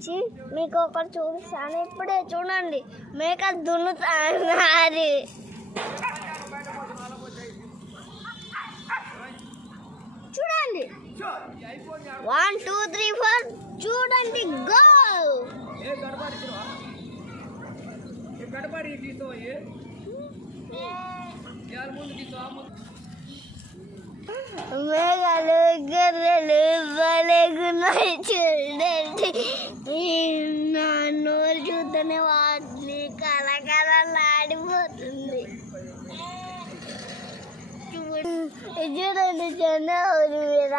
గురించి మీకు ఒకటి చూపిస్తాను. ఇప్పుడే చూడండి, మేకలు దున్నుతారు. చూడండి, 1 2 3 4 చూడండి, గో. మేఘాలు గర్రెలు భలేగున్నాయి చూడండి. నా నోరు చూస్తేనే వాటిని కలకలలాడిపోతుంది. చూడండి, జనవరి మీద